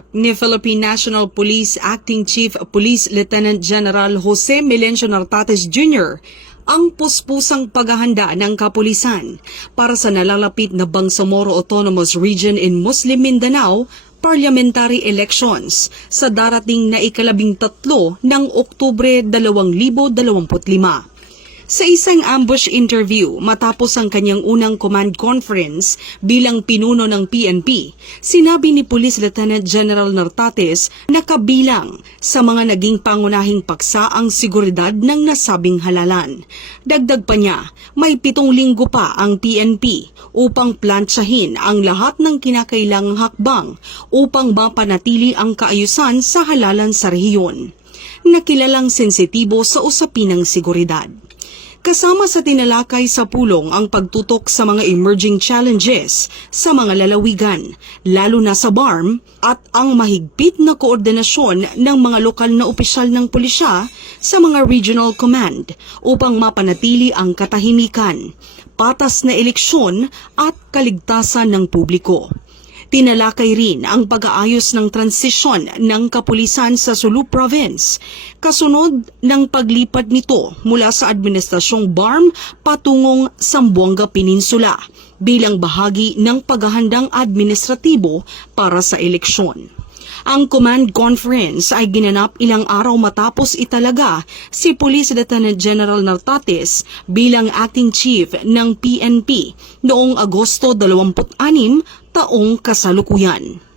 Tiniyak ni Philippine National Police Acting Chief Police Lieutenant General Jose Melencio Nartates Jr. ang puspusang paghahanda ng kapulisan para sa nalalapit na Bangsamoro Autonomous Region in Muslim Mindanao parliamentary elections sa darating na ika-13 ng Oktubre 2025. Sa isang ambush interview matapos ang kanyang unang command conference bilang pinuno ng PNP, sinabi ni Police Lieutenant General Nartates na kabilang sa mga naging pangunahing paksa ang seguridad ng nasabing halalan. Dagdag pa niya, may 7 linggo pa ang PNP upang plantsahin ang lahat ng kinakailangang hakbang upang mapanatili ang kaayusan sa halalan sa rehiyon. Nakilalang sensitibo sa usapin ng seguridad. Kasama sa tinalakay sa pulong ang pagtutok sa mga emerging challenges sa mga lalawigan, lalo na sa BARM, at ang mahigpit na koordinasyon ng mga lokal na opisyal ng pulisya sa mga regional command upang mapanatili ang katahimikan, patas na eleksyon at kaligtasan ng publiko. Tinalakay rin ang pag-aayos ng transisyon ng kapulisan sa Sulu Province, kasunod ng paglipat nito mula sa administrasyong BARM patungong Zamboanga Peninsula bilang bahagi ng paghahandang administratibo para sa eleksyon. Ang command conference ay ginanap ilang araw matapos italaga si Police Lieutenant General Nartates bilang acting chief ng PNP noong Agosto 26 taong kasalukuyan.